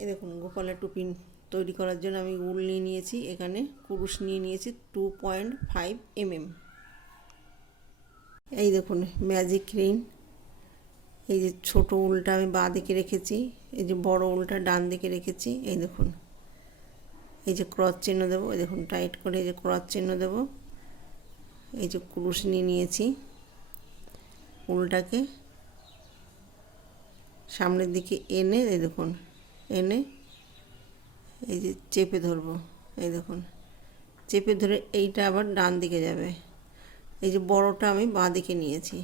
এই দেখুন, গোপালের টুপি তৈরি করার জন্য আমি উল নিয়ে নিয়েছি। এখানে কুরুশ নিয়ে নিয়েছি টু পয়েন্ট ফাইভ এমএম এই দেখুন ম্যাজিক রিন এই যে ছোট উলটা আমি বাঁ দিকে রেখেছি, এই যে বড় উলটা ডান দিকে রেখেছি, এই দেখুন। এই যে ক্রস চিহ্ন দেবো, এই দেখুন টাইট করে এই যে ক্রস চিহ্ন দেবো। এই যে কুরুশ নিয়ে নিয়েছি, উলটাকে সামনের দিকে এনে, এই দেখুন। এনে এই যে চেপে ধরবো, এই দেখুন। চেপে ধরে এইটা আবার ডান দিকে যাবে। এই যে বড়টা আমি বাঁ দিকে নিয়েছি।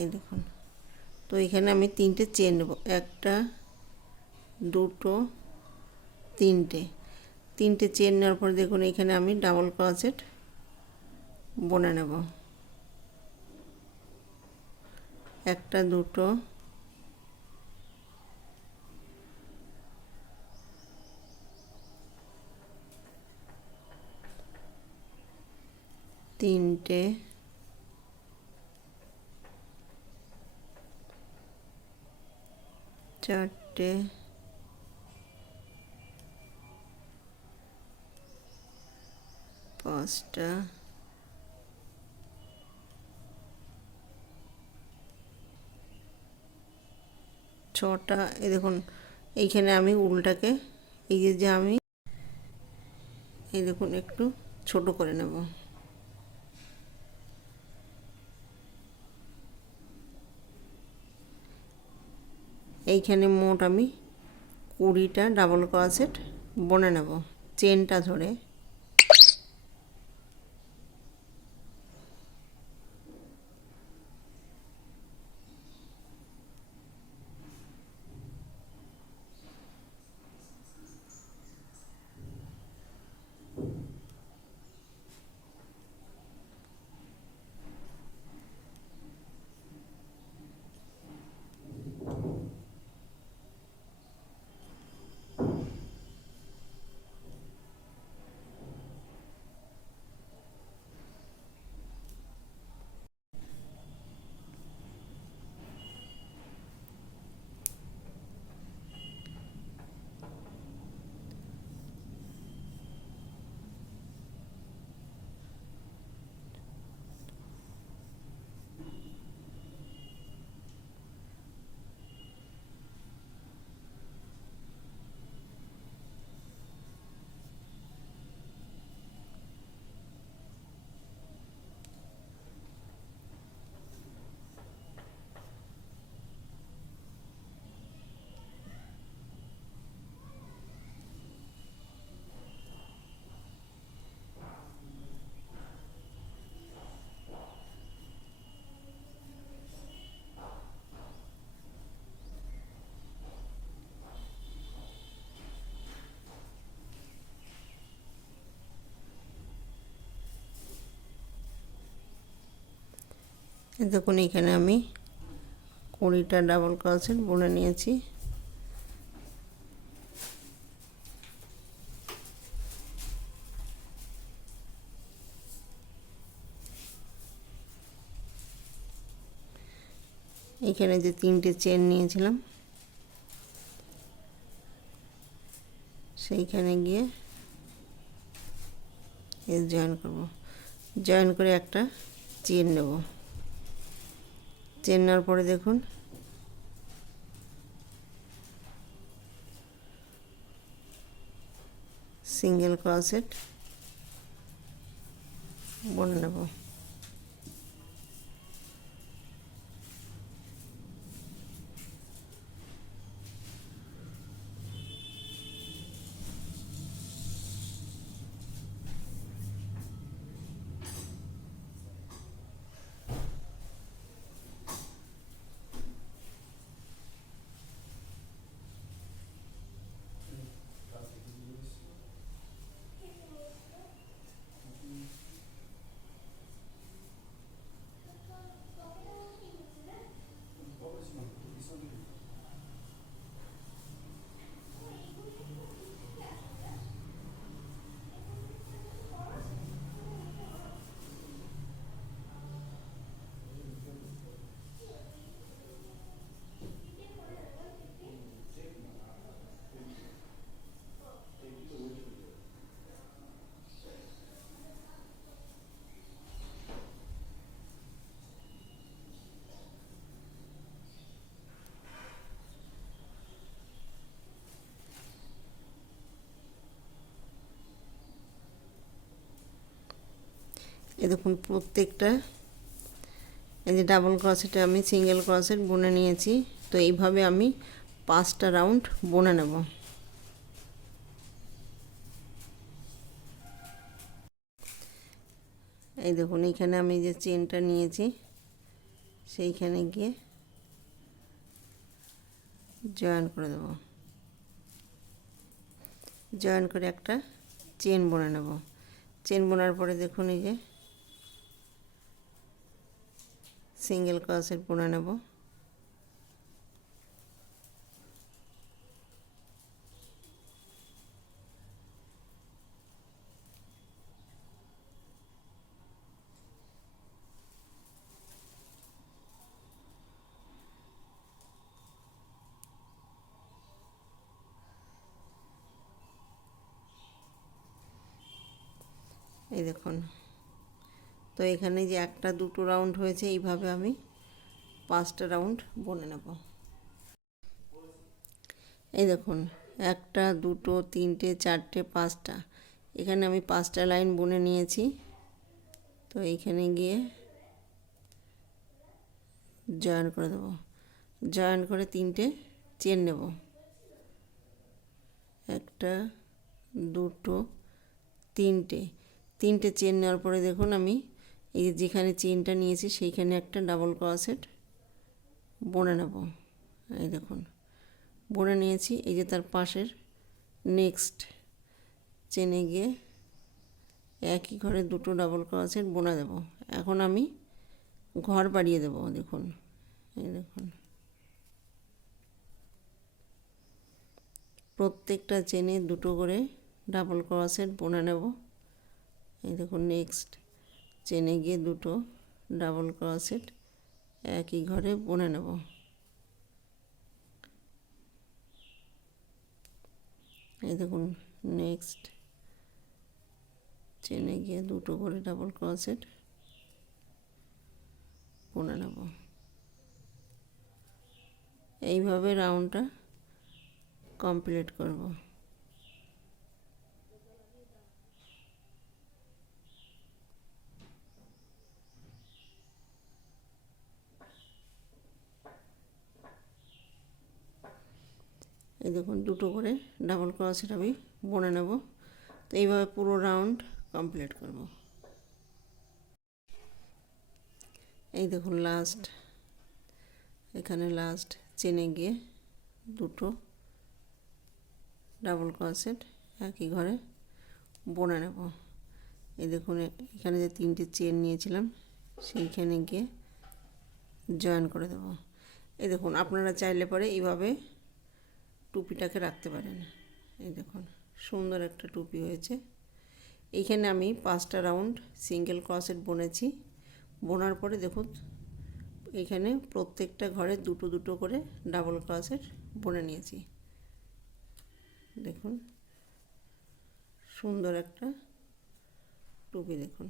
এই দেখুন। তো এখানে আমি তিনটে চেন নেব। একটা, দুটো, তিনটে। তিনটে চেন নেওয়ার পর দেখুন, এখানে আমি ডাবল ক্রসেট বনে নেব। একটা, দুটো তিনটে। চারটে। পাঁচটা। ছটা। এই দেখুন, এইখানে আমি উলটাকে, এই যে আমি, এই দেখুন একটু ছোট করে নেব। এইখানে মোট আমি কুড়িটা ডাবল ক্রসেট বনে নেব। চেনটা ধরে। দেখুন, এখানে আমি কুড়িটা ডাবল ক্রসেট বুনে নিয়েছি। এখানে যে তিনটে চেন নিয়েছিলাম, সেইখানে গিয়ে জয়েন করব। জয়েন করে একটা চেন নেব। চেন নেওয়ার পরে দেখুন। সিঙ্গেল ক্রসেট বনে নেব। দেখুন প্রত্যেকটা। এই যে ডাবল ক্রসেটে আমি সিঙ্গেল ক্রসেট বুনে নিয়েছি। তো এইভাবে আমি পাঁচটা রাউন্ড বুনে নেব। এই দেখুন, এইখানে আমি যে চেনটা নিয়েছি, সেইখানে গিয়ে জয়েন করে দেব। জয়েন করে একটা চেন বুনে নেব। চেন বোনার পরে দেখুন এই যে সিঙ্গেল ক্রসেট বুনে নেব এই দেখুন তো এখানে যে একটা, দুটো রাউন্ড হয়েছে, এইভাবে আমি পাঁচটা রাউন্ড বনে নেব। এই দেখুন, একটা, দুটো, তিনটে, চারটে, পাঁচটা। এখানে আমি পাঁচটা লাইন বুনে নিয়েছি। তো এইখানে গিয়ে জয়েন করে দেবো। জয়েন করে তিনটে চেন নেব। একটা, দুটো, তিনটে। তিনটে চেন নেওয়ার পরে দেখুন আমি এই যেখানে চেনটা নিয়েছি সেইখানে একটা ডাবল ক্রসেট বনে নেব। এই দেখুন, বনে নিয়েছি, এই যে তার পাশের নেক্সট চেনে গিয়ে একই ঘরে দুটো ডাবল ক্রসেট বোনা দেব এখন আমি ঘর বাড়িয়ে দেব, দেখুন, এই দেখুন। প্রত্যেকটা চেনে দুটো করে ডাবল ক্রসেট বোনা নেব। এই দেখুন নেক্সট চেনে গিয়ে দুটো ডাবল ক্রসেট একই ঘরে বুনে নেব। এই দেখুন নেক্সট চেনে গিয়ে দুটো করে ডাবল ক্রসেট বুনে নেব। এইভাবে রাউন্ডটা কমপ্লিট করব। এই দেখুন, দুটো করে ডাবল ক্রসেট আমি বনে নেব। তো এইভাবে পুরো রাউন্ড কমপ্লিট করব। এই দেখুন লাস্ট এখানে লাস্ট চেনে গিয়ে দুটো ডাবল ক্রসেট একই ঘরে বনে নেব। এই দেখুন, এখানে যে তিনটে চেন নিয়েছিলাম, সেইখানে গিয়ে জয়েন করে দেব। এই দেখুন, আপনারা চাইলে পরে এইভাবে টুপিটাকে রাখতে পারেন এই দেখুন, সুন্দর একটা টুপি হয়েছে। এইখানে আমি পাঁচটা রাউন্ড সিঙ্গেল ক্রসেট বনেছি। বোনার পরে দেখুন, এইখানে প্রত্যেকটা ঘরে দুটো দুটো করে ডাবল ক্রসেট বনে নিয়েছি। দেখুন, সুন্দর একটা টুপি দেখুন।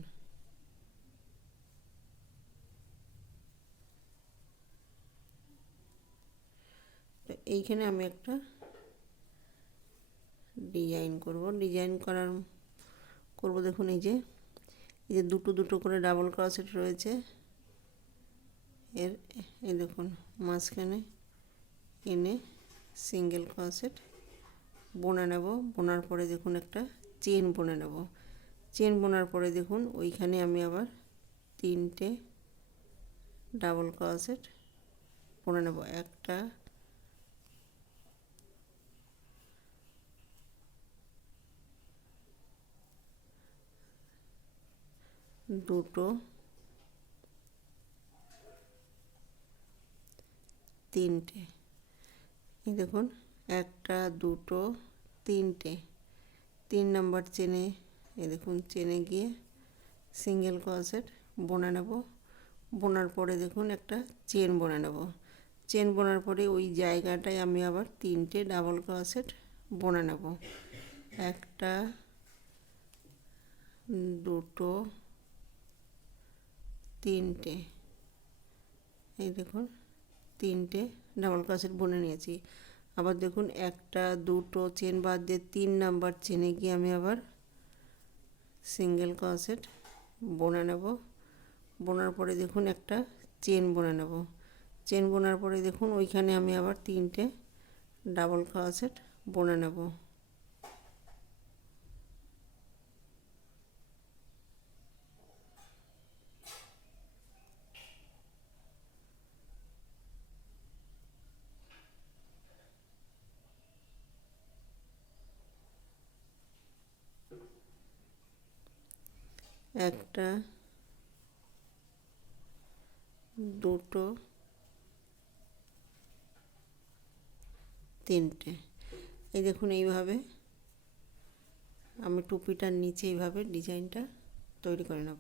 তো এইখানে আমি একটা ডিজাইন করব। ডিজাইন করার, করব দেখুন এই যে এই যে দুটো দুটো করে ডাবল ক্রসেট রয়েছে। এর, এই দেখুন, মাঝখানে এনে সিঙ্গেল ক্রসেট বোনা নেব। বোনার পরে দেখুন একটা চেন বনে নেব। চেন বোনার পরে দেখুন, ওইখানে আমি আবার তিনটে ডাবল ক্রসেট বনে নেব। একটা দুটো। তিনটে। এই দেখুন, একটা, দুটো, তিনটে। তিন নম্বর চেনে, এই দেখুন, চেনে গিয়ে সিঙ্গেল ক্রসেট বোনা নেব। বোনার পরে দেখুন, একটা চেন বোনা নেব। চেন বোনার পরে ওই জায়গাটায় আমি আবার তিনটে ডাবল ক্রসেট বোনা নেব। একটা, দুটো তিনটে। এই দেখুন, তিনটে ডাবল ক্রসেট বনে নিয়েছি। আবার দেখুন, একটা, দুটো চেন বাদ দিয়ে তিন নাম্বার চেনে গিয়ে আমি আবার সিঙ্গেল ক্রসেট বোনা নেব। বোনার পরে দেখুন, একটা চেন বনে নেব। চেন বোনার পরে দেখুন, ওইখানে আমি আবার তিনটে ডাবল ক্রোশেট বনে নেব। একটা, দুটো, তিনটে। এই দেখুন এইভাবে আমি টুপিটার নিচে এইভাবে ডিজাইনটা তৈরি করে নেব।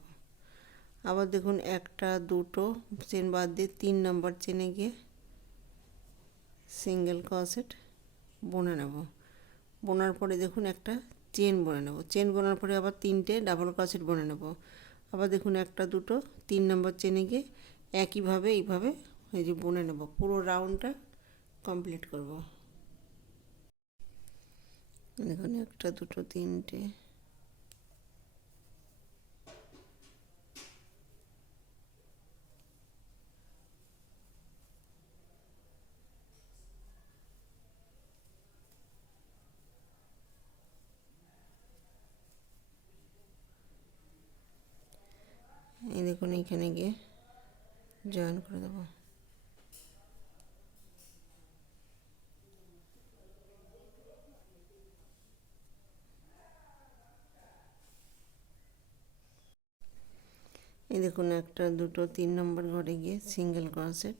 আবার দেখুন একটা, দুটো, চেন বাদ দিয়ে তিন নম্বর চেনে গিয়ে সিঙ্গেল ক্রসেট বুনে নেব। বোনার পরে দেখুন একটা চেন বনে নেব। চেন বোনার পরে আবার তিনটে ডাবল ক্রসেট বনে নেব। আবার দেখুন একটা দুটো, তিন নম্বর চেনে গিয়ে একইভাবে এইভাবে এই যে বনে নেব। পুরো রাউন্ডটা কমপ্লিট করব। দেখুন একটা দুটো, তিনটে। এই দেখুন এইখানে গিয়ে জয়েন করে দেবো। এই দেখুন, একটা, দুটো, তিন নম্বর ঘরে গিয়ে সিঙ্গেল ক্রসেট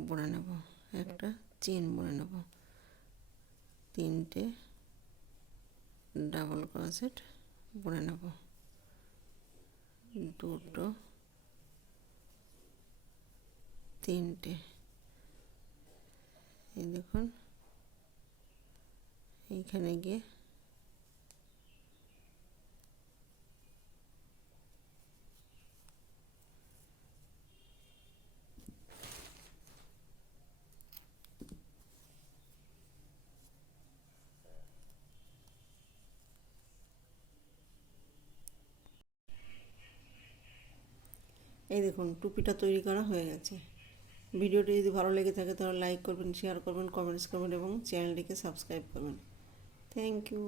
বুনে নেব। একটা চেন বুনে নেব। তিনটে ডাবল ক্রসেট বুনে নেব। দুটো তিনটে। এই দেখুন এইখানে গিয়ে এই দেখুন, টুপিটা তৈরি করা হয়ে গেছে। ভিডিওটি যদি ভালো লেগে থাকে তাহলে লাইক করবেন শেয়ার করবেন কমেন্টস করবেন এবং চ্যানেলটিকে সাবস্ক্রাইব করবেন। Thank you